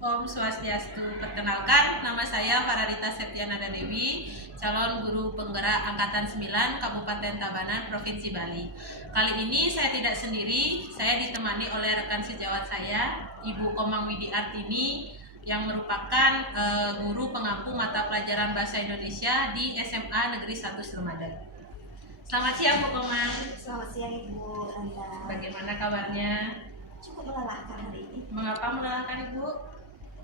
Om Swastiastu. Perkenalkan, nama saya Faradita Septiana Dewi, calon guru penggerak Angkatan 9 Kabupaten Tabanan, Provinsi Bali. Kali ini saya tidak sendiri, saya ditemani oleh rekan sejawat saya, Ibu Komang Widi Artini, yang merupakan guru pengampu mata pelajaran Bahasa Indonesia di SMA Negeri 1 Sremadan. Selamat siang Bu Komang. Selamat siang Ibu Anta. Bagaimana kabarnya? Cukup melelahkan hari ini. Mengapa melelahkan Ibu?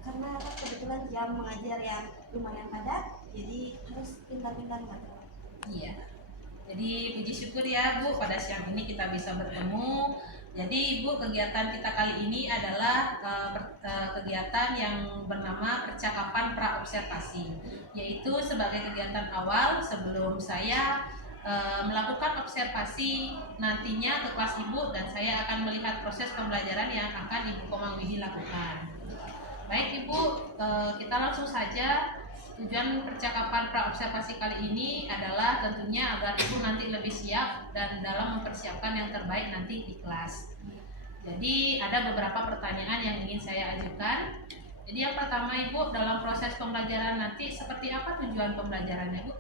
Karena kebetulan jam mengajar yang lumayan padat, jadi harus pintar-pintar mengajar. Iya. Jadi puji syukur ya Bu, pada siang ini kita bisa bertemu. Jadi Bu, kegiatan kita kali ini adalah kegiatan yang bernama percakapan praobservasi, yaitu sebagai kegiatan awal sebelum saya melakukan observasi nantinya ke kelas Ibu, dan saya akan melihat proses pembelajaran yang akan Ibu Komang Widi lakukan. Baik Ibu, kita langsung saja. Tujuan percakapan praobservasi kali ini adalah tentunya agar Ibu nanti lebih siap dan dalam mempersiapkan yang terbaik nanti di kelas. Jadi ada beberapa pertanyaan yang ingin saya ajukan. Jadi yang pertama Ibu, dalam proses pembelajaran nanti seperti apa tujuan pembelajarannya Bu?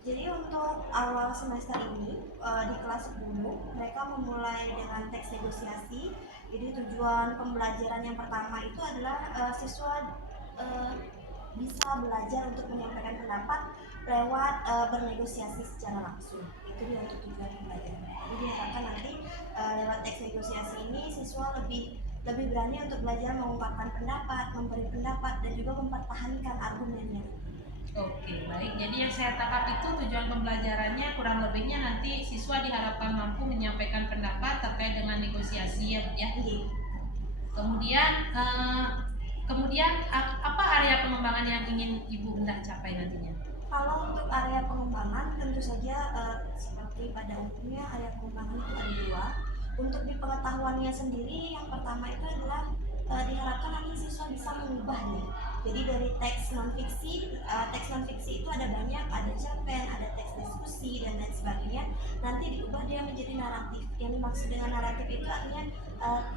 Jadi untuk awal semester ini di kelas 10 mereka memulai dengan teks negosiasi. Jadi tujuan pembelajaran yang pertama itu adalah siswa bisa belajar untuk menyampaikan pendapat lewat bernegosiasi secara langsung. Itu dia untuk tujuan pembelajaran. Jadi diharapkan nanti lewat teks negosiasi ini siswa lebih berani untuk belajar mengungkapkan pendapat, memberi pendapat, dan juga mempertahankan argumennya. Oke, baik. Jadi yang saya tangkap itu tujuan pembelajarannya kurang lebihnya nanti siswa diharapkan mampu menyampaikan pendapat terkait dengan negosiasi ya Bu ya. Kemudian apa area pengembangan yang ingin Ibu hendak capai nantinya? Kalau untuk area pengembangan tentu saja seperti pada umumnya area pengembangan itu ada dua. Untuk di pengetahuannya sendiri yang pertama itu adalah diharapkan nanti siswa bisa mengubah nih. Jadi dari teks non fiksi itu ada banyak, ada cerpen, ada teks diskusi dan lain sebagainya. Nanti diubah dia menjadi naratif. Yang dimaksud dengan naratif itu artinya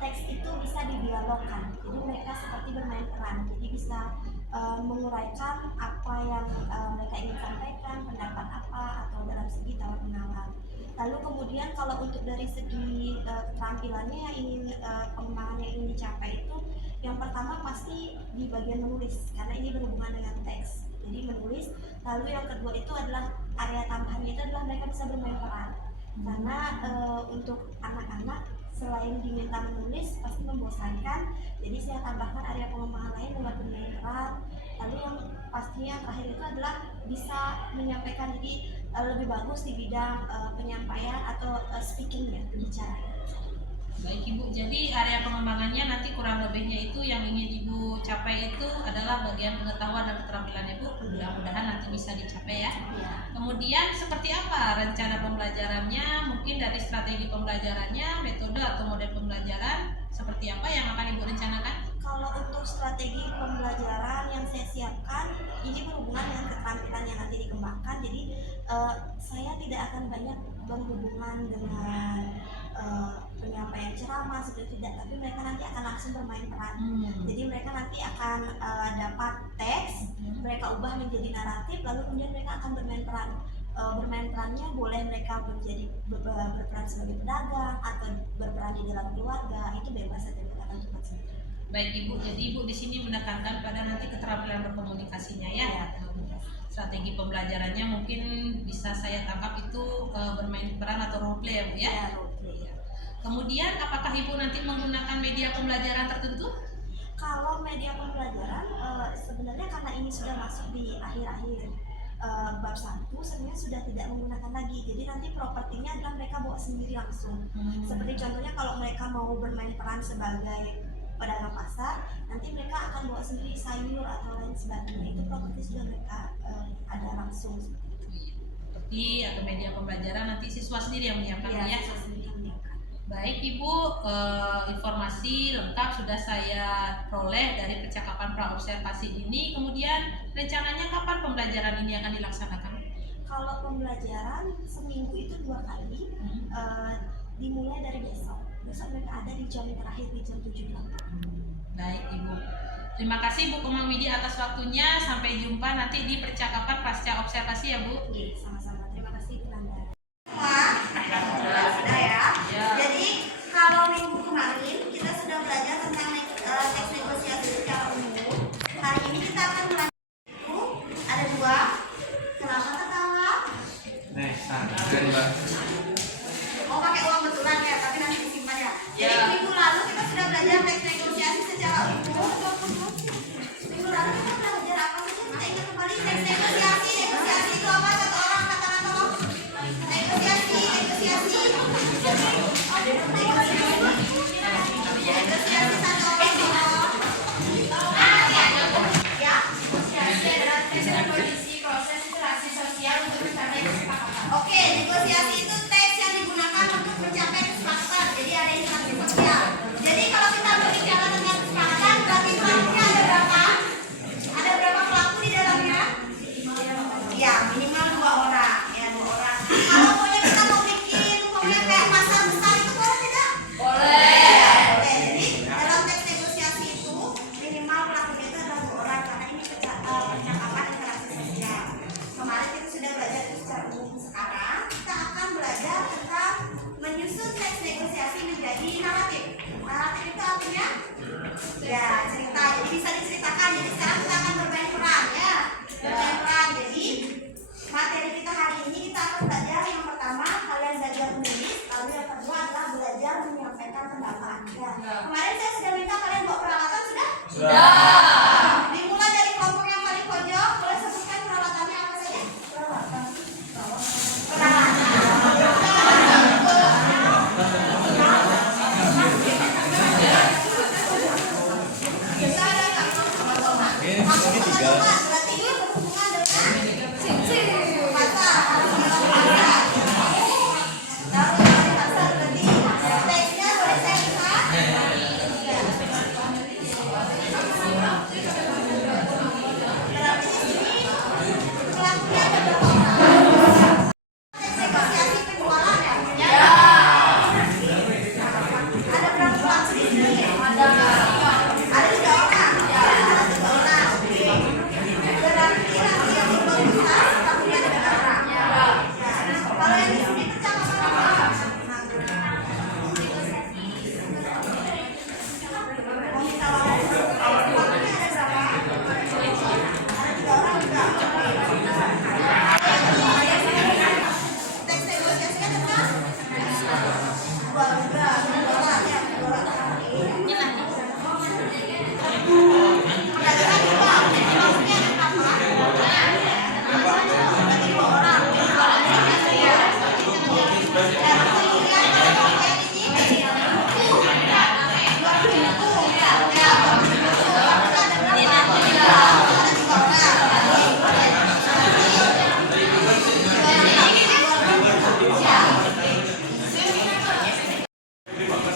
teks itu bisa didialogkan. Jadi mereka seperti bermain peran. Jadi bisa menguraikan apa yang mereka ingin sampaikan, pendapat apa, atau dalam segi tawar menawar. Lalu kemudian kalau untuk dari segi keterampilannya yang ingin pengembangan yang ingin dicapai itu yang pertama pasti di bagian menulis karena ini berhubungan dengan teks. Jadi menulis. Lalu yang kedua itu adalah area tambahannya itu adalah mereka bisa bermain peran. Karena untuk anak-anak selain diminta menulis pasti membosankan. Jadi saya tambahkan area pengembangan lain lewat bermain peran. Lalu yang pastinya terakhir itu adalah bisa menyampaikan, jadi lebih bagus di bidang penyampaian atau speakingnya, berbicara. Baik Ibu, jadi area pengembangannya nanti kurang lebihnya itu yang ingin Ibu capai itu adalah bagian pengetahuan dan keterampilan Ibu. Mudah-mudahan nanti bisa dicapai ya. Kemudian seperti apa rencana pembelajarannya? Mungkin dari strategi pembelajarannya, metode atau model pembelajaran seperti apa yang akan Ibu rencanakan? Kalau untuk strategi pembelajaran yang saya siapkan ini berhubungan dengan keterampilan yang nanti dikembangkan. Jadi saya tidak akan banyak berhubungan dengan penyampaian ceramah seperti tidak, tapi mereka nanti akan langsung bermain peran. Jadi mereka nanti akan dapat teks, mereka ubah menjadi naratif, lalu kemudian mereka akan bermain peran. Bermain perannya boleh mereka menjadi berperan sebagai pedagang atau berperan di dalam keluarga, itu bebas saja, mereka akan cepat sendiri. Baik Ibu, jadi Ibu di sini menekankan pada nanti keterampilan berkomunikasinya ya. Strategi pembelajarannya mungkin bisa saya tangkap itu bermain peran atau role play ya Bu ya. Kemudian apakah Ibu nanti menggunakan media pembelajaran tertentu? Kalau media pembelajaran sebenarnya karena ini sudah masuk di akhir-akhir bab 1 sebenarnya sudah tidak menggunakan lagi. Jadi nanti propertinya adalah mereka bawa sendiri langsung. Seperti contohnya kalau mereka mau bermain peran sebagai pedagang pasar, nanti mereka akan bawa sendiri sayur atau lain sebagainya. Itu properti sudah mereka ada langsung seperti itu. Seperti atau media pembelajaran nanti siswa sendiri yang menyiapkan ya. Siswa sendiri yang menyiapkan. Baik Ibu, informasi lengkap sudah saya peroleh dari percakapan praobservasi ini. Kemudian rencananya kapan pembelajaran ini akan dilaksanakan? Kalau pembelajaran seminggu itu 2 kali, dimulai dari besok. Besok mereka ada di jam terakhir di jam 7 malam. Baik Ibu. Terima kasih Bu Komang Widi atas waktunya. Sampai jumpa nanti di percakapan pasca observasi ya Bu. Oke, sama-sama. Terima kasih Bu Nanda. Alhamdulillah. Sudah ya. Ya. Jadi kalau minggu kemarin kita sudah belajar tentang teks negosiasi secara umum. Hari ini kita akan belajar itu ada dua. Kenapa ketawa? Santai Mbak. Oh, pakai uang betulan ya, tapi nanti disimpan ya. Jadi Ya. minggu lalu kita sudah belajar teks negosiasi secara umum. Minggu lalu kita belajar apa saja? Kita ingat kembali teks negosiasi. Negosiasi itu apa? Satu orang katakan tolong. Negosiasi, negosiasi. Negosiasi satu orang tolong. Ya. Negosiasi adalah tes dan kondisi proses interaksi sosial untuk mencapai kesepakatan. Oke, negosiasi itu teks yang digunakan untuk mencapai kesepakatan. Jadi ada interaksi sosial. Jadi kalau kita berbicara tentang kesepakatan, berarti pelakunya ada berapa? Ada berapa pelaku di dalamnya? Ya, minimal 2 orang. Ya, 2 orang. Kalau pokoknya kita mau bikin pokoknya kayak pasar besar itu boleh tidak? Boleh. Boleh. Jadi dalam teks negosiasi itu minimal pelakunya itu adalah 2 orang karena ini percakapan interaksi sosial. Kemarin kita sudah belajar itu secara umum. Sekarang kita akan belajar tentang menyusun teks negosiasi menjadi naratif. Naratif itu artinya ya cerita. Jadi bisa diceritakan. Jadi sekarang kita akan bermain peran ya. Bermain peran. Jadi materi kita hari ini kita akan belajar yang pertama kalian belajar menulis, lalu yang kedua adalah belajar menyampaikan pendapat Anda. Kemarin saya sudah minta kalian bawa peralatan sudah? Dimulai dari kelompok yang paling pojok, boleh sebutkan peralatannya apa saja? Peralatan. Kita ada kantong sama-sama. Kantong sama-sama berarti ini berhubungan dengan pasar. Lalu dari pasar berarti teksnya boleh saya lihat. Berarti di sini pelakunya ada berapa orang? Teks negosiasi penjualan ya? Ada berapa pelaku di sini? Ada 3 orang. Ada 3 orang. Berarti nanti yang diperlukan pelakunya ada berapa orang? Kalau yang di sini percakapan apa? Mau minta waktu? Pelakunya ada berapa? Ada 3 orang juga. Teks negosiasinya tentang 2 juga. 2 orang ya. 2 orang. Perdagangan juga. Jadi maksudnya ada berapa? Ada 2 orang.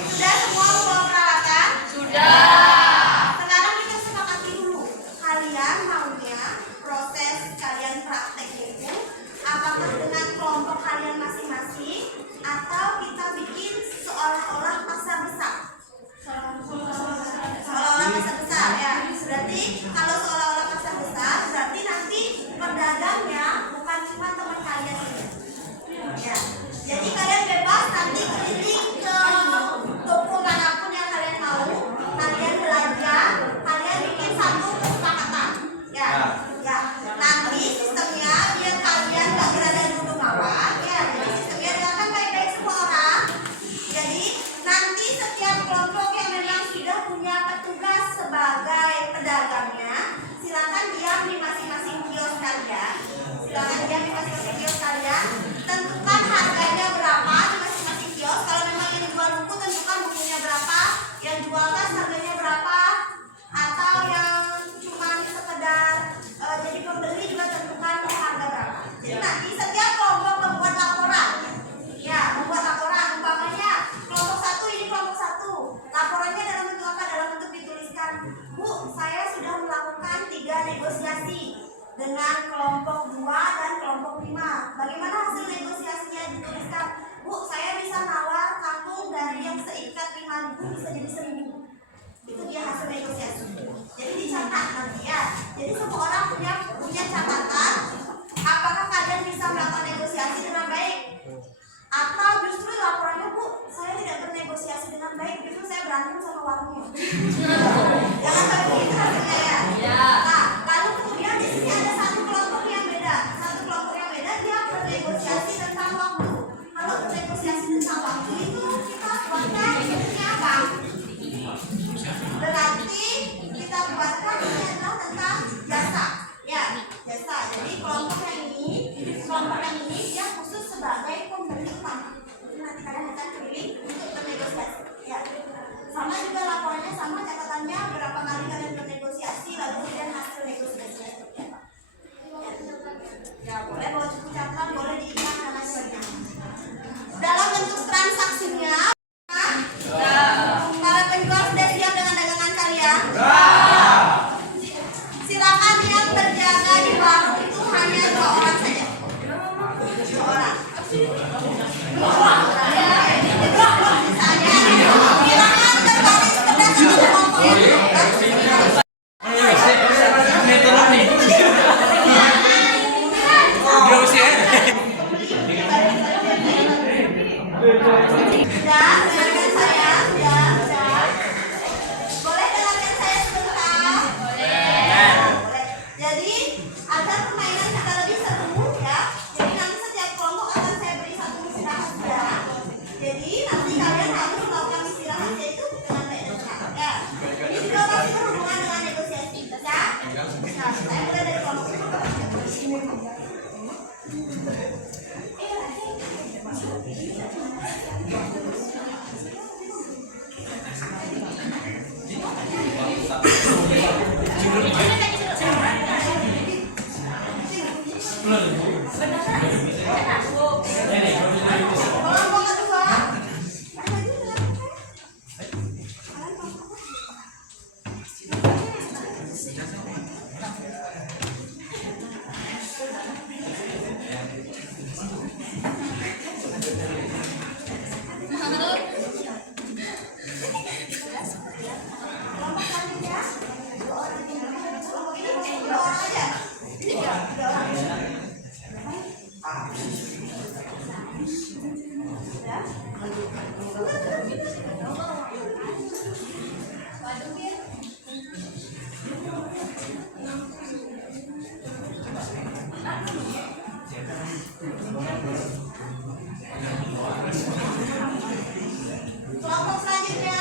Sudah semua membawa peralatan? Sekarang kita sepakati dulu. Kalian maunya proses kalian praktek itu apakah dengan kelompok kalian masing-masing atau kita bikin seolah-olah pasar besar? Seolah-olah pasar besar ya. Berarti kalau seolah-olah pasar besar berarti nanti pedagangnya bukan cuma teman kalian ini. Ya. Jadi kalian bebas nanti keliling ke toko manapun yang kalian mau, kalian belajar, kalian bikin satu kesepakatan. Ya. Nanti sistemnya biar kalian nggak berada dulu mawar, ya. Jadi sistemnya kan baik-baik semua orang. Jadi nanti setiap kelompok yang memang sudah punya petugas sebagai pedagangnya, silakan diam di masing-masing kios kalian. Silakan diam di masing-masing kios kalian. Tentukan harganya berapa di masing-masing kios. Kalau memang yang dijual buku, tentukan bukunya berapa. Yang jual tas harganya berapa. Atau yang cuma sekedar jadi pembeli juga tentukan harga berapa. Jadi nanti setiap kelompok membuat laporan. Ya, membuat laporan. Umpamanya kelompok 1 ini kelompok 1. Laporannya dalam bentuk apa? Dalam bentuk dituliskan, Bu, saya sudah melakukan 3 negosiasi dengan kelompok 2 dan kelompok 5. Bagaimana hasil negosiasinya? Dituliskan, Bu, saya bisa nawar kangkung dari yang seikat 5.000 bisa jadi 1.000. Itu dia hasil negosiasi. Jadi dengarkan saya, sudah. Boleh dengarkan saya sebentar? Boleh. Jadi, agar permainan kita lebih seru ya. Jadi nanti setiap kelompok akan saya beri satu istirahat ya. Jadi nanti kalian harus melakukan istirahat yaitu dengan baik dan benar. Ya. Ini juga masih berhubungan dengan negosiasi, ya. Nah, saya mulai dari kelompok ini. Kelompok kedua. Kelompok selanjutnya. Dua orang ini. Kelompok ini 2 orang aja. 3 orang. Kelompok selanjutnya.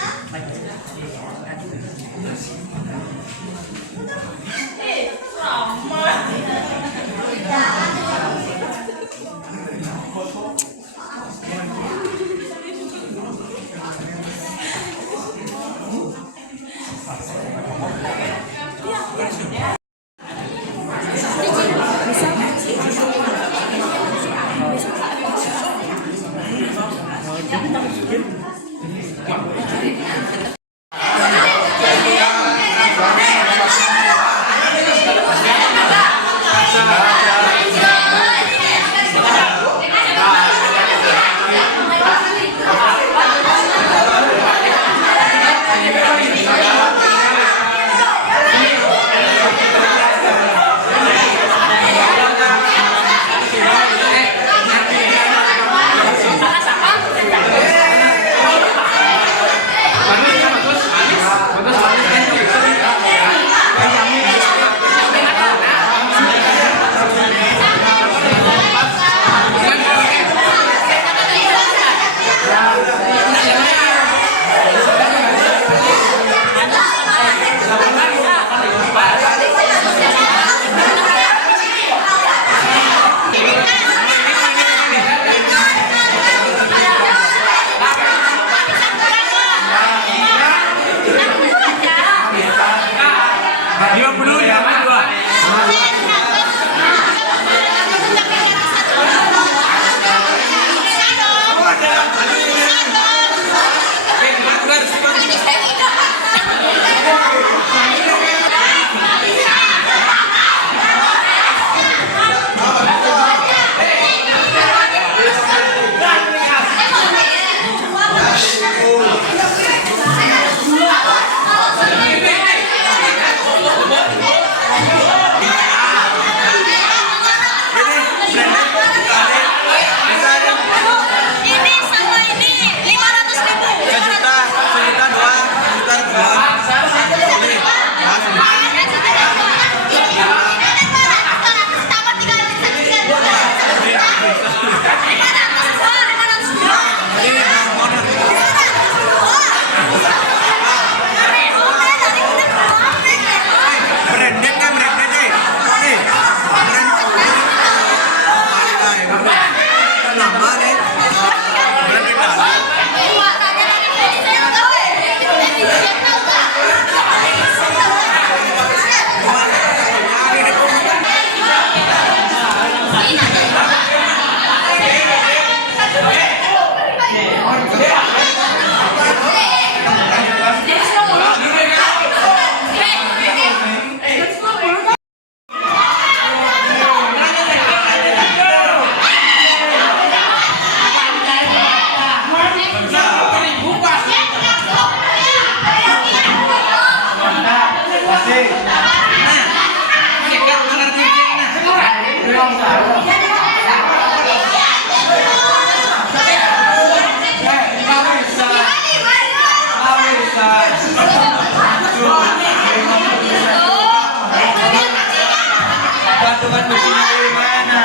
dapat buktinya dari mana?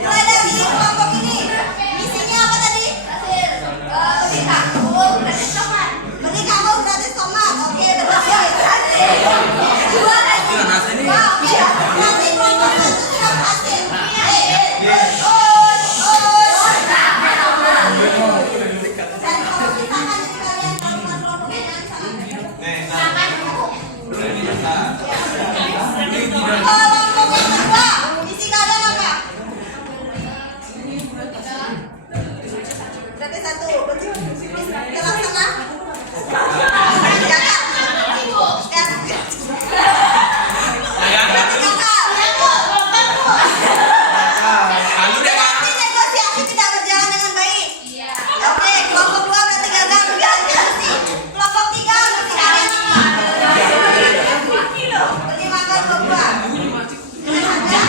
Mulai dari kelompok ini, misinya apa tadi? Beli kamu gratis tomat. Oke, berhasil. Dua lagi. Oke. Nanti kelompok satu sudah berhasil. Dan kalau kita akan sekalian kelompok-kelompok ini kelompok yang kedua, misi kalian apa? Berarti satu, terlaksana. Berarti negosiasi tidak berjalan dengan baik. Oke, kelompok dua berarti gagal negosiasi. Kelompok tiga misi kalian apa? Pergi makan kelompok dua. Dengan harga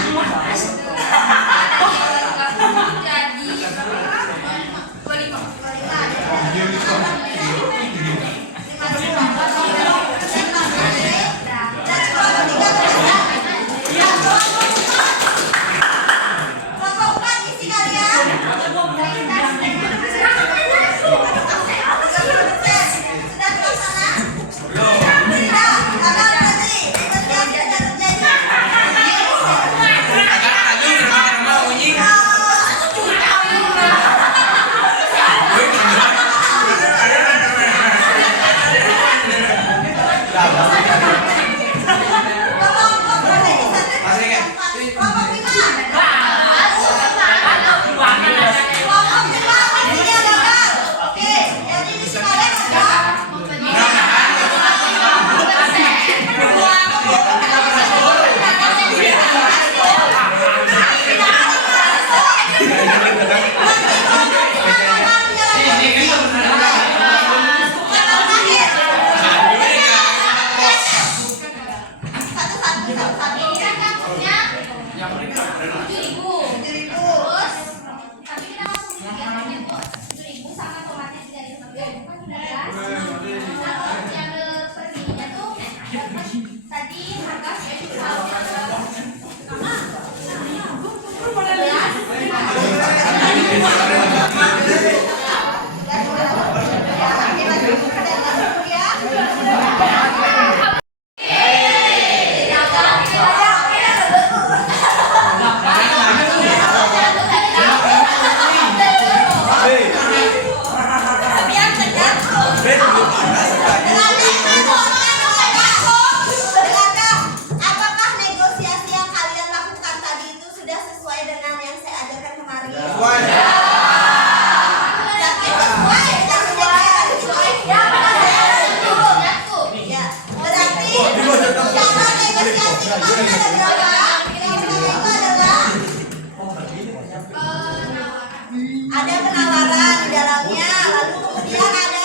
ada penawaran di dalamnya, lalu kemudian ada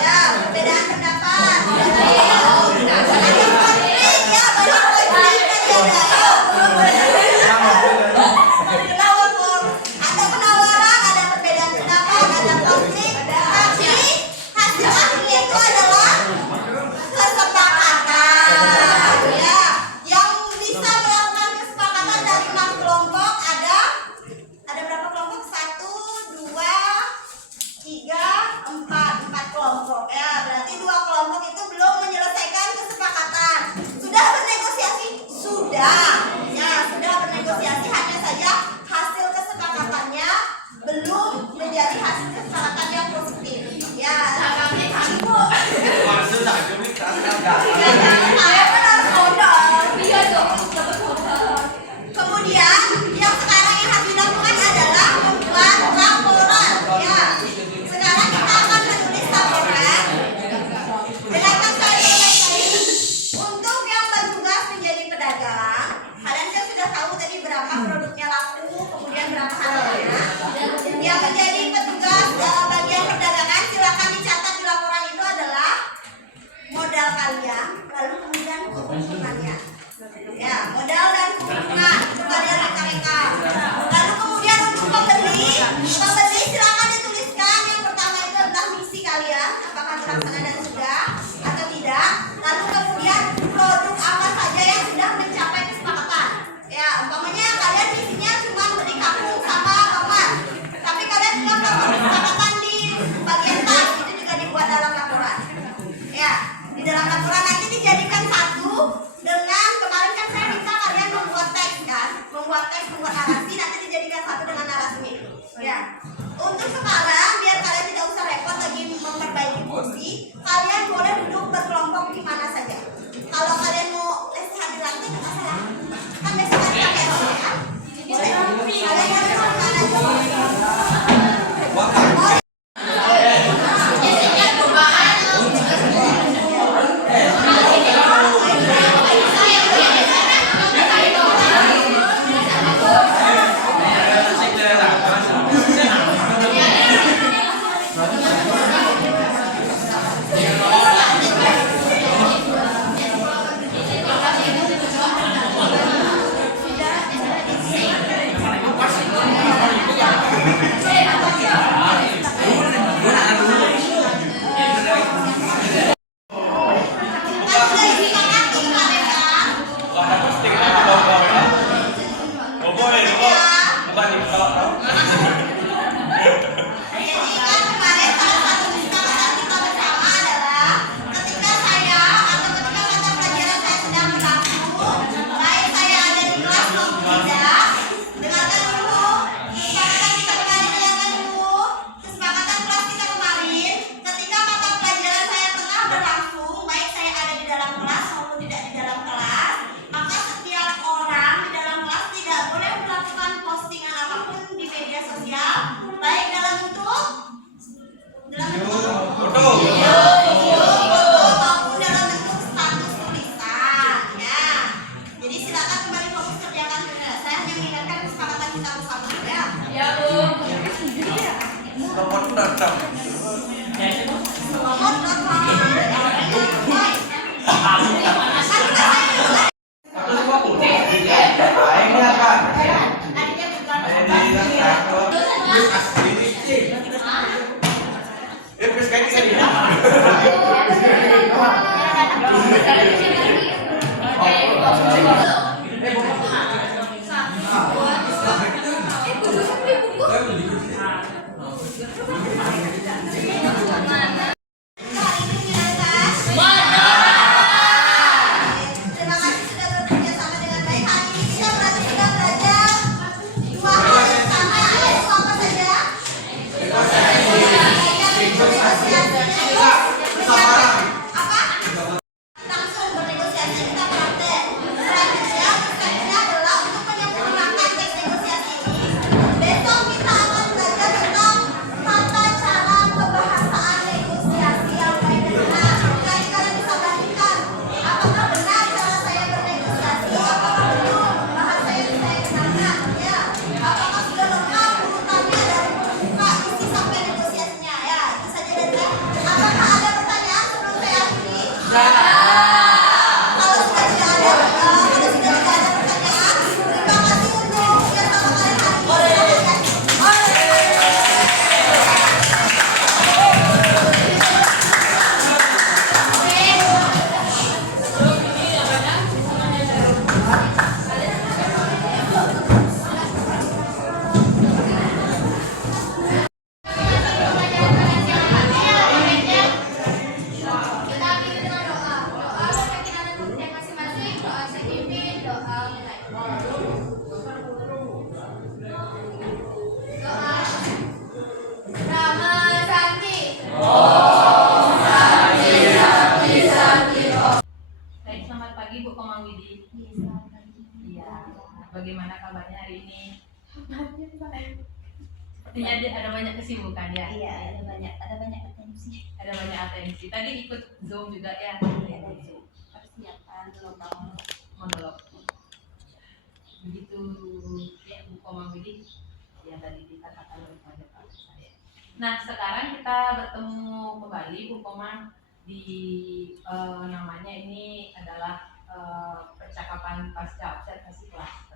ya perbedaan pendapat, ada konflik ya, banyak konflik tadi ada. Ya, untuk sekarang biar kalian tidak usah repot lagi memperbaiki kursi, kalian boleh duduk berkelompok di mana saja. Kalau kalian mau lesehan di lantai nggak masalah, kan besok kan pakai roll ya. Boleh, kalian boleh di mana aja. Bagaimana kabarnya hari ini? Sepertinya ada banyak kesibukan ya. Iya, ada banyak atensi. Ada banyak atensi. Tadi ikut Zoom juga ya. Iya, persiapan gelombang Monolog. Begitu ya Bu Komang Widi yang tadi dikatakan oleh Pak saya. Nah, sekarang kita bertemu kembali Bu Komang di namanya ini adalah percakapan pasca observasi kelas.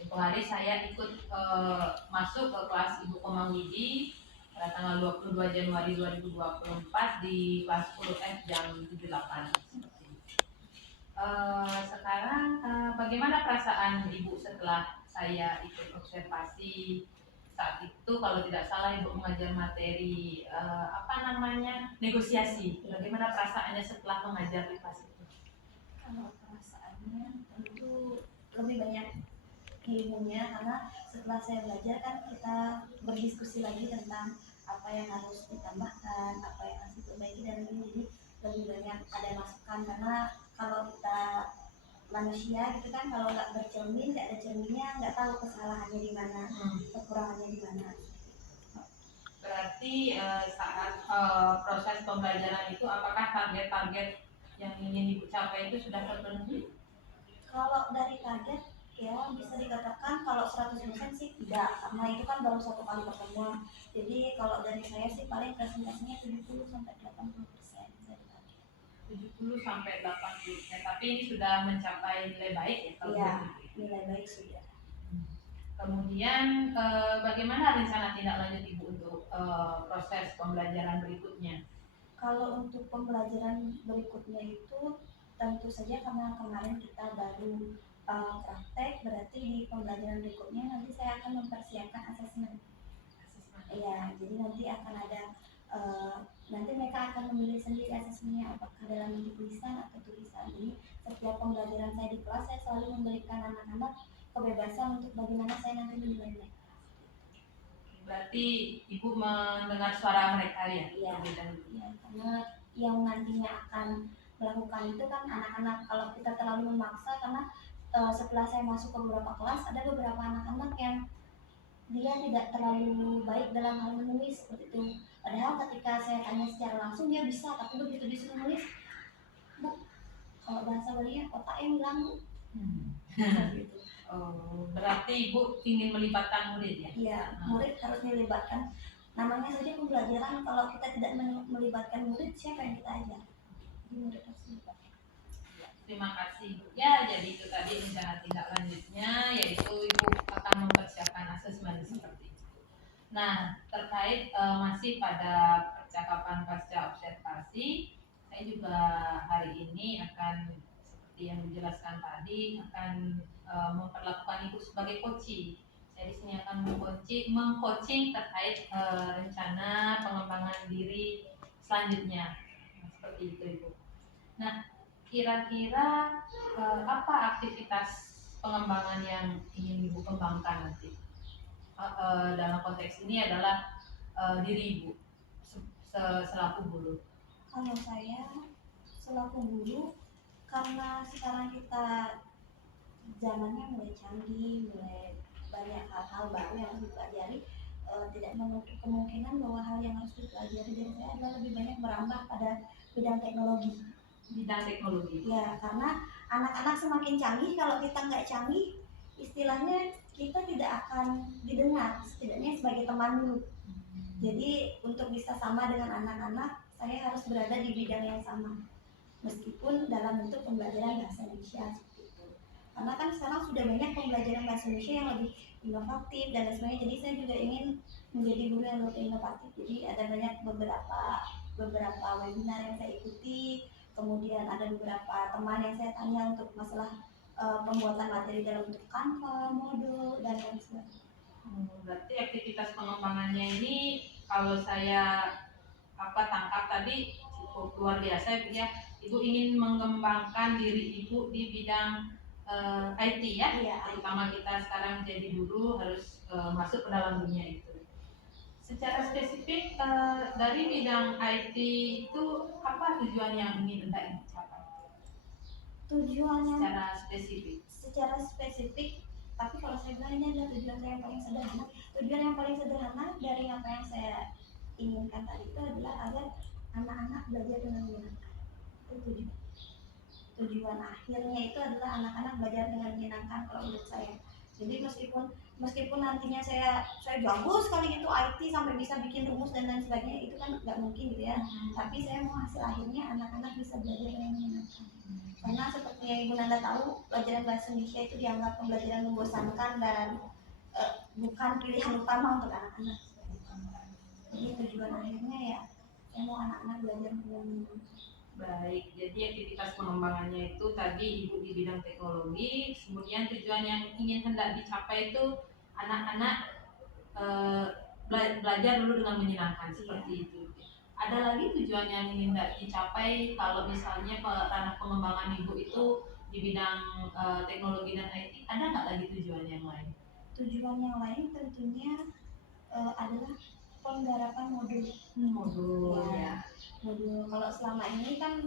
Tempoh hari saya ikut masuk ke kelas Ibu Komang Widi pada tanggal 22 Januari 2024 di kelas 10F jam 78. Sekarang bagaimana perasaan Ibu setelah saya ikut observasi saat itu? Kalau tidak salah Ibu mengajar materi negosiasi. Bagaimana perasaannya setelah mengajar di kelas itu? Kalau perasaannya tentu lebih banyak ilmunya, karena setelah saya belajar kan kita berdiskusi lagi tentang apa yang harus ditambahkan, apa yang harus diperbaiki, dan ini jadi lebih banyak ada masukan, karena kalau kita manusia gitu kan, kalau nggak bercermin, nggak ada cerminnya, nggak tahu kesalahannya di mana, kekurangannya di mana. Berarti saat proses pembelajaran itu apakah target-target yang ingin Ibu capai itu sudah terpenuhi? Kalau dari target ya bisa dikatakan kalau 100% sih tidak, karena itu kan baru satu kali pertemuan. Jadi kalau dari saya sih paling presentasinya 70 sampai 80% dari target. 70 sampai 80%. Tapi ini sudah mencapai nilai baik ya kalau Iya, begitu. nilai baik sudah. Kemudian bagaimana rencana tindak lanjut Ibu untuk proses pembelajaran berikutnya? Kalau untuk pembelajaran berikutnya itu tentu saja karena kemarin kita baru praktek, berarti di pembelajaran berikutnya nanti saya akan mempersiapkan asesmen. Iya, jadi nanti akan ada nanti mereka akan memilih sendiri asesmennya apakah dalam bentuk tulisan atau tulisan. Jadi setiap pembelajaran saya di kelas saya selalu memberikan anak-anak kebebasan untuk bagaimana saya nanti menilai mereka. Berarti Ibu mendengar suara mereka ya? Iya. Terlebih dahulu. Ya, karena yang nantinya akan melakukan itu kan anak-anak. Kalau kita terlalu memaksa, karena setelah saya masuk ke beberapa kelas ada beberapa anak-anak yang dia tidak terlalu baik dalam hal menulis seperti itu. Padahal ketika saya tanya secara langsung dia bisa, tapi begitu disuruh nulis, Bu, kalau bahasa Balinya otaknya hilang, Bu. Seperti itu. Oh, berarti Ibu ingin melibatkan murid ya? Iya, murid harus dilibatkan. Namanya saja pembelajaran, kalau kita tidak melibatkan murid, siapa yang kita ajar? Jadi murid harus dilibatkan. Terima kasih Ibu. Ya, jadi itu tadi rencana tindak lanjutnya, yaitu Ibu akan mempersiapkan asesmen seperti itu. Nah, terkait masih pada percakapan pasca observasi, saya juga hari ini akan seperti yang dijelaskan tadi akan memperlakukan Ibu sebagai coaching. Saya di sini akan mengcoaching terkait rencana pengembangan diri selanjutnya. Nah, seperti itu Ibu. Nah, kira-kira apa aktivitas pengembangan yang ingin Ibu kembangkan nanti? Dalam konteks ini adalah diri Ibu selaku guru. Kalau saya selaku guru, karena sekarang kita zamannya mulai canggih, mulai banyak hal-hal baru yang harus dipelajari, tidak menutup kemungkinan bahwa hal yang harus dipelajari dari saya adalah lebih banyak merambah pada bidang teknologi. Bidang teknologi. Ya, karena anak-anak semakin canggih, kalau kita nggak canggih, istilahnya kita tidak akan didengar, setidaknya sebagai teman dulu. Jadi untuk bisa sama dengan anak-anak, saya harus berada di bidang yang sama, meskipun dalam bentuk pembelajaran bahasa Indonesia seperti itu. Karena kan sekarang sudah banyak pembelajaran bahasa Indonesia yang lebih inovatif dan lain sebagainya. Jadi saya juga ingin menjadi guru yang lebih inovatif. Jadi ada banyak beberapa webinar yang saya ikuti. Kemudian ada beberapa teman yang saya tanya untuk masalah pembuatan materi dalam bentuk Canva, modul, dan lain sebagainya. Berarti aktivitas pengembangannya ini kalau saya tangkap tadi cukup luar biasa ya. Ibu ingin mengembangkan diri Ibu di bidang IT ya. Iya. Terutama kita sekarang jadi guru harus masuk ke dalam dunia itu. Secara spesifik dari bidang IT itu apa tujuan yang ingin Anda capai? Tujuannya Secara spesifik. Tapi kalau saya bilang ini adalah tujuan saya yang paling sederhana. Tujuan yang paling sederhana dari apa yang saya inginkan tadi itu adalah agar anak-anak belajar dengan menyenangkan. Itu tujuan akhirnya itu adalah anak-anak belajar dengan menyenangkan kalau menurut saya. Jadi meskipun nantinya saya jago sekali gitu IT sampai bisa bikin rumus dan lain sebagainya, itu kan nggak mungkin gitu ya. Tapi saya mau hasil akhirnya anak-anak bisa belajar dengan menyenangkan. Karena seperti yang Ibu Nanda tahu, pelajaran bahasa Indonesia itu dianggap pembelajaran membosankan dan bukan pilihan utama untuk anak-anak. Jadi tujuan akhirnya ya saya mau anak-anak belajar dengan menyenangkan. Baik, jadi aktivitas pengembangannya itu tadi Ibu di bidang teknologi, kemudian tujuan yang ingin hendak dicapai itu anak-anak belajar dulu dengan menyenangkan seperti itu. Ada lagi tujuan yang ingin hendak dicapai kalau misalnya ranah pengembangan Ibu itu di bidang teknologi dan IT, ada nggak lagi tujuan yang lain? Tujuan yang lain tentunya adalah penggarapan modul. Modul ya. Modul kalau selama ini kan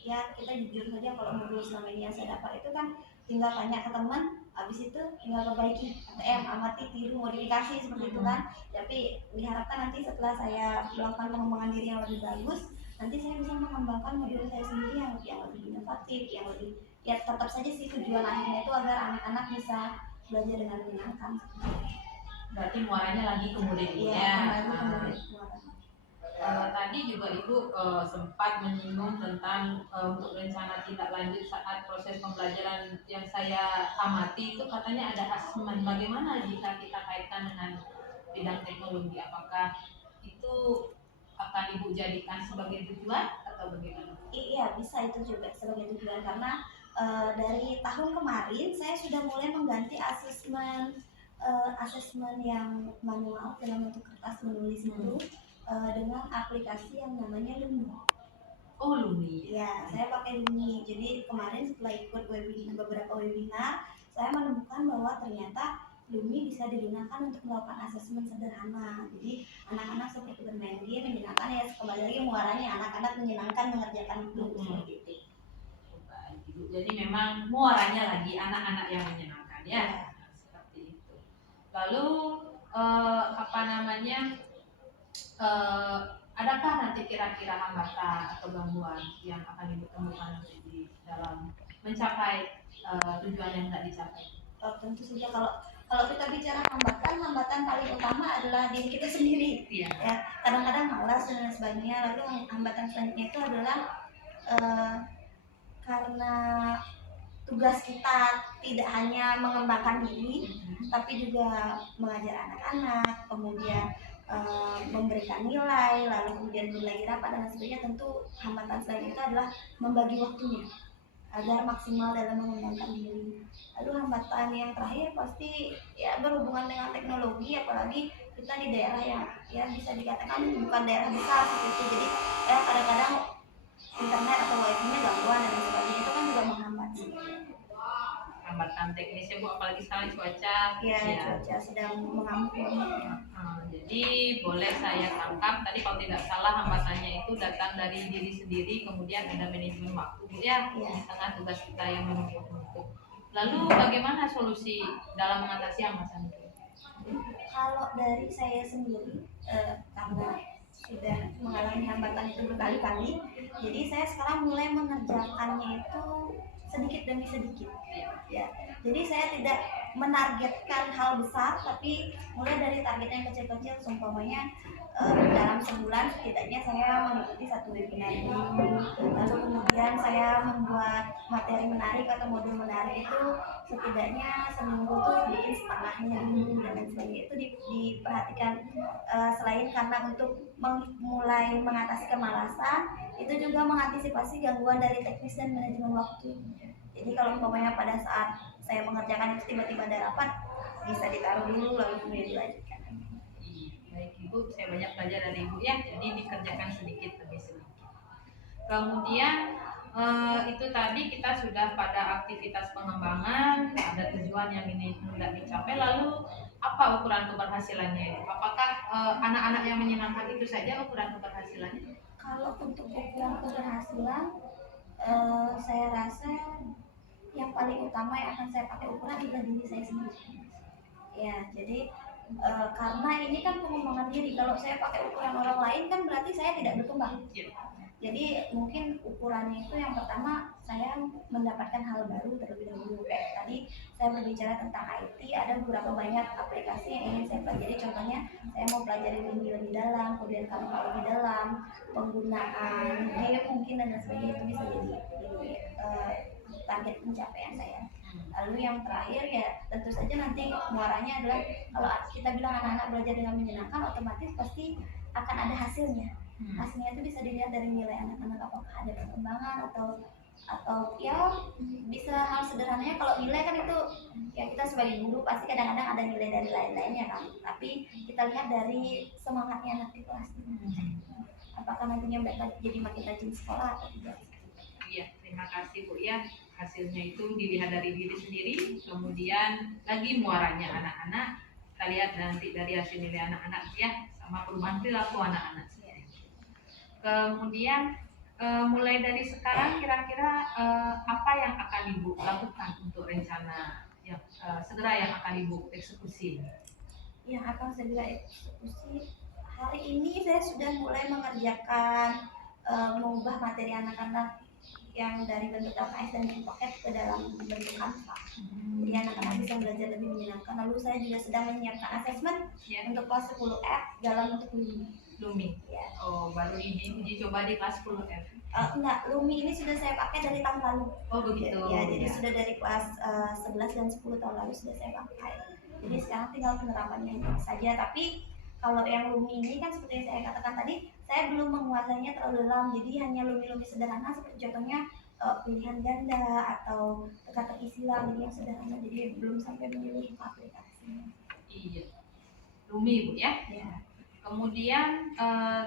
ya kita jujur saja, kalau modul selama ini yang saya dapat itu kan tinggal tanya ke teman, habis itu tinggal perbaiki, ATM, amati, tiru, modifikasi seperti itu kan. Tapi diharapkan nanti setelah saya melakukan pengembangan diri yang lebih bagus, nanti saya bisa mengembangkan modul saya sendiri yang lebih inovatif, yang lebih, ya tetap saja sih tujuan akhirnya itu agar anak-anak bisa belajar dengan menyenangkan. Berarti muaranya lagi ke murid Iya, ya. kembali ke murid muara. Tadi juga Ibu sempat menyinggung tentang untuk rencana tindak lanjut saat proses pembelajaran yang saya amati itu katanya ada asesmen. Bagaimana jika kita kaitkan dengan bidang teknologi? Apakah itu akan Ibu jadikan sebagai tujuan atau bagaimana? Iya, bisa itu juga sebagai tujuan karena dari tahun kemarin saya sudah mulai mengganti asesmen yang manual dalam bentuk kertas menulis itu dengan aplikasi yang namanya Lumi. Oh, Lumi. Ya, saya pakai Lumi. Jadi kemarin setelah ikut beberapa webinar, saya menemukan bahwa ternyata Lumi bisa digunakan untuk melakukan asesmen sederhana. Jadi anak-anak seperti bermain game menyenangkan, ya kembali lagi muaranya anak-anak menyenangkan mengerjakan itu seperti itu. Baik, Ibu. Jadi memang muaranya lagi anak-anak yang menyenangkan ya. Nah, seperti itu. Lalu apa namanya? Adakah nanti kira-kira hambatan atau gangguan yang akan Ibu temukan nanti di dalam mencapai tujuan yang tidak dicapai? Tentu saja kalau kita bicara hambatan paling utama adalah diri kita sendiri. Iya. Ya, kadang-kadang malas dan lain sebagainya. Lalu hambatan selanjutnya itu adalah karena tugas kita tidak hanya mengembangkan diri, tapi juga mengajar anak-anak, kemudian memberikan nilai, lalu kemudian lagi rapat dan sebagainya. Tentu hambatan selanjutnya itu adalah membagi waktunya agar maksimal dalam mengembangkan diri. Lalu hambatan yang terakhir pasti ya berhubungan dengan teknologi, apalagi kita di daerah yang ya bisa dikatakan bukan daerah besar seperti itu. Jadi ya kadang-kadang internet atau wifi-nya gangguan dan sebagainya, itu kan juga menghambat sih. Hambatan teknisnya Bu, apalagi sekarang cuaca. Ya, cuaca sedang mengamuk. Jadi boleh saya tangkap tadi kalau tidak salah hambatannya itu datang dari diri sendiri, kemudian ada manajemen waktu ya, di tengah tugas kita yang menumpuk-numpuk. Lalu bagaimana solusi dalam mengatasi hambatan itu? Kalau dari saya sendiri karena sudah mengalami hambatan itu berkali-kali, jadi saya sekarang mulai mengerjakannya itu sedikit demi sedikit. Ya, jadi saya tidak menargetkan hal besar, tapi mulai dari target yang kecil-kecil. Seumpamanya dalam sebulan setidaknya saya mengikuti 1 webinar ini, lalu kemudian saya membuat materi menarik atau modul menarik itu setidaknya seminggu tuh bikin setengahnya dulu dan lain sebagainya. Itu diperhatikan selain karena untuk mulai mengatasi kemalasan, itu juga mengantisipasi gangguan dari teknis dan manajemen waktu. Jadi kalau umpamanya pada saat saya mengerjakan itu tiba-tiba ada rapat, bisa ditaruh dulu lalu kemudian dilanjutkan. Baik Ibu, saya banyak belajar dari Ibu ya. Jadi dikerjakan sedikit demi sedikit. Kemudian itu tadi kita sudah pada aktivitas pengembangan, ada tujuan yang ini sudah dicapai. Lalu apa ukuran keberhasilannya itu? Apakah anak-anak yang menyenangkan itu saja ukuran keberhasilannya? Kalau untuk ukuran keberhasilan, saya rasa yang paling utama yang akan saya pakai ukuran adalah diri saya sendiri. Ya, jadi karena ini kan pengembangan diri. Kalau saya pakai ukuran orang lain kan berarti saya tidak berkembang. Jadi mungkin ukurannya itu yang pertama saya mendapatkan hal baru terlebih dahulu. Kayak tadi saya berbicara tentang IT, ada beberapa banyak aplikasi yang ingin saya pelajari. Contohnya saya mau pelajari lebih dalam, kemudian Canva lebih dalam, penggunaan game mungkin dan sebagainya. Itu bisa jadi target pencapaian saya. Lalu yang terakhir ya tentu saja nanti muaranya adalah kalau kita bilang anak-anak belajar dengan menyenangkan, otomatis pasti akan ada hasilnya. Hasilnya itu bisa dilihat dari nilai anak-anak, apakah ada perkembangan atau ya bisa hal sederhananya. Kalau nilai kan itu ya kita sebagai guru pasti kadang-kadang ada nilai dari lain-lainnya kan, tapi kita lihat dari semangatnya anak di kelas. Apakah nantinya mereka jadi makin rajin sekolah atau tidak? Iya. terima kasih Bu ya. Hasilnya itu dilihat dari diri sendiri, kemudian lagi muaranya anak-anak. Kita lihat nanti dari hasil nilai anak-anak ya, sama perubahan perilaku anak-anak. Kemudian mulai dari sekarang kira-kira apa yang akan Ibu lakukan untuk rencana yang segera yang akan Ibu eksekusi? Yang akan segera eksekusi, hari ini saya sudah mulai mengerjakan mengubah materi anak-anak yang dari bentuk LKS dan paket ke dalam bentuk Canva. Jadi anak-anak bisa belajar lebih menyenangkan. Lalu saya juga sedang menyiapkan asesmen untuk kelas 10F dalam bentuk Lumi. Ya. Oh, baru ini uji coba di kelas 10F. Enggak, Lumi ini sudah saya pakai dari tahun lalu. Oh begitu. Ya, jadi sudah dari kelas 11 dan 10 tahun lalu sudah saya pakai. Jadi sekarang tinggal penerapannya saja. Tapi kalau yang Lumi ini kan seperti yang saya katakan tadi, saya belum menguasainya terlalu dalam. Jadi hanya Lumi-Lumi sederhana seperti contohnya pilihan ganda atau teka-teki silang, jadi yang sederhana. Jadi belum sampai menyeluruh aplikasinya. Iya. Lumi Bu ya. Ya. Kemudian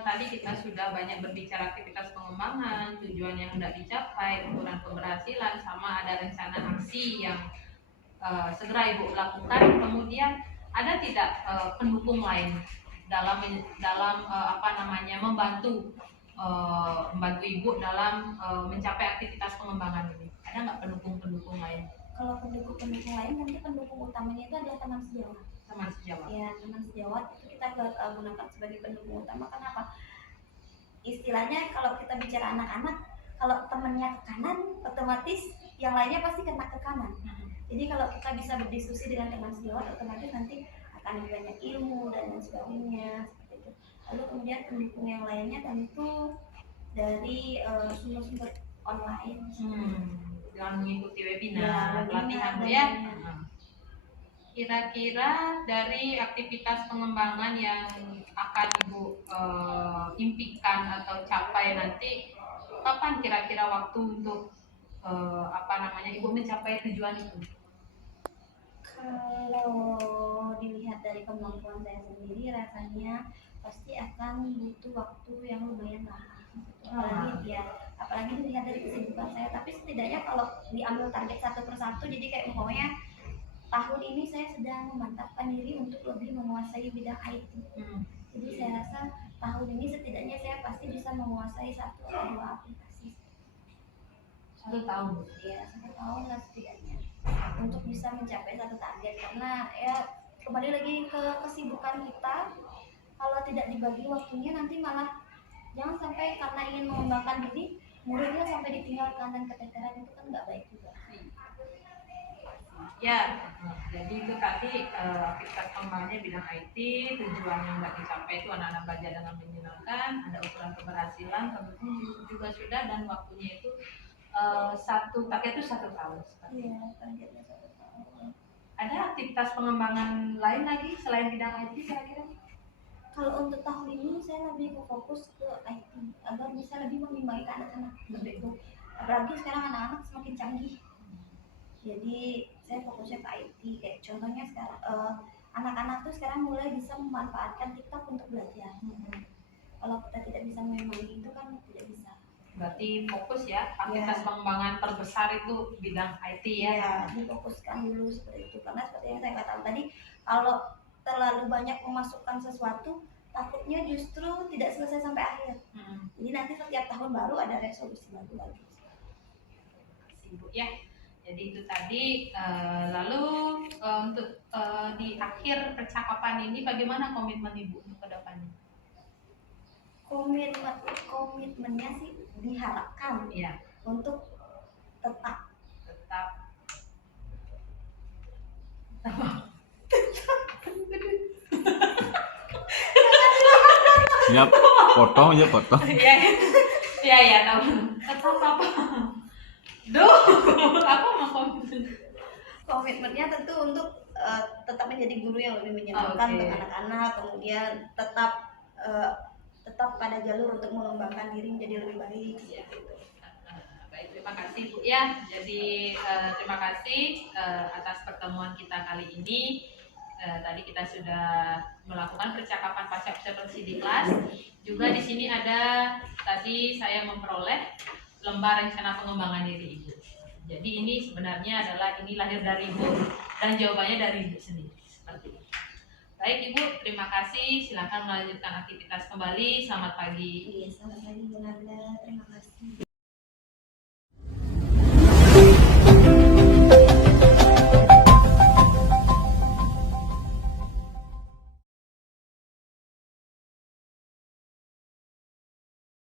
tadi kita sudah banyak berbicara aktivitas pengembangan, tujuan yang hendak dicapai, ukuran keberhasilan, sama ada rencana aksi yang segera Ibu lakukan. Kemudian ada tidak pendukung lain dalam membantu Ibu dalam mencapai aktivitas pengembangan ini? Ada nggak pendukung lain? Kalau pendukung lain, nanti pendukung utamanya itu adalah teman sejawat. Teman sejawat. Ya, teman sejawat itu kita gunakan sebagai pendukung utama. Kenapa? Istilahnya kalau kita bicara anak-anak, kalau temannya ke kanan, otomatis yang lainnya pasti kena ke kanan. Jadi kalau kita bisa berdiskusi dengan teman sejawat, otomatis nanti akan lebih banyak ilmu dan lain sebagainya seperti itu. Lalu kemudian pendukung yang lainnya tentu dari sumber-sumber online. Dengan mengikuti webinar, pelatihan Bu ya. Kira-kira dari aktivitas pengembangan yang akan Ibu impikan atau capai nanti, kapan kira-kira waktu untuk Ibu mencapai tujuan itu? Kalau dilihat dari kemampuan saya sendiri, rasanya pasti akan butuh waktu yang lumayan lama. Apalagi dilihat dari kesibukan saya. Tapi setidaknya kalau diambil target satu persatu, jadi kayak pokoknya tahun ini saya sedang memantapkan diri untuk lebih menguasai bidang IT. Jadi saya rasa tahun ini setidaknya saya pasti bisa menguasai 1 atau 2 aplikasi. 1 tahun? Ya, 1 tahun lah setidaknya untuk bisa mencapai satu target. Karena ya kembali lagi ke kesibukan kita, kalau tidak dibagi waktunya nanti malah jangan sampai karena ingin mengembangkan diri muridnya sampai ditinggalkan dan keteteran, itu kan nggak baik juga. Ya, jadi itu tadi aktivitas pengembangannya bidang IT, tujuan yang nggak dicapai itu anak-anak belajar dengan menyenangkan, ada ukuran keberhasilan, tentunya juga sudah, dan waktunya itu target itu 1 tahun. Iya, targetnya 1 tahun. Ada aktivitas pengembangan lain lagi selain bidang IT kira-kira? Kalau untuk tahun ini saya lebih fokus ke IT agar bisa lebih membimbing anak-anak begitu. Apalagi sekarang anak-anak semakin canggih. Jadi saya fokusnya ke IT. Kayak contohnya sekarang anak-anak tuh sekarang mulai bisa memanfaatkan TikTok untuk belajar. Kalau kita tidak bisa memahami itu kan tidak bisa. Berarti fokus ya, aktivitas pengembangan terbesar itu bidang IT ya? Ya, difokuskan dulu seperti itu. Karena seperti yang saya katakan tadi, kalau terlalu banyak memasukkan sesuatu, takutnya justru tidak selesai sampai akhir. Jadi nanti setiap tahun baru ada resolusi baru lagi. Sibuk ya. Jadi itu tadi. Lalu untuk di akhir percakapan ini, bagaimana komitmen Ibu untuk kedepannya? Komitmennya sih diharapkan ya untuk tetap Ya, potong. Iya, tahu. Tetap apa? Duh, apa mau komitmennya tentu untuk tetap menjadi guru yang lebih menyenangkan untuk anak-anak, kemudian tetap pada jalur untuk mengembangkan diri menjadi lebih baik. Baik, terima kasih Bu ya. Jadi terima kasih atas pertemuan kita kali ini. Tadi kita sudah melakukan percakapan pasca observasi di kelas. Juga di sini ada tadi saya memperoleh lembar rencana pengembangan diri Ibu. Jadi ini sebenarnya adalah ini lahir dari Ibu dan jawabannya dari Ibu sendiri. Seperti itu. Baik Ibu, terima kasih. Silakan melanjutkan aktivitas kembali. Selamat pagi. Iya, selamat pagi Bu Nabila. Terima kasih.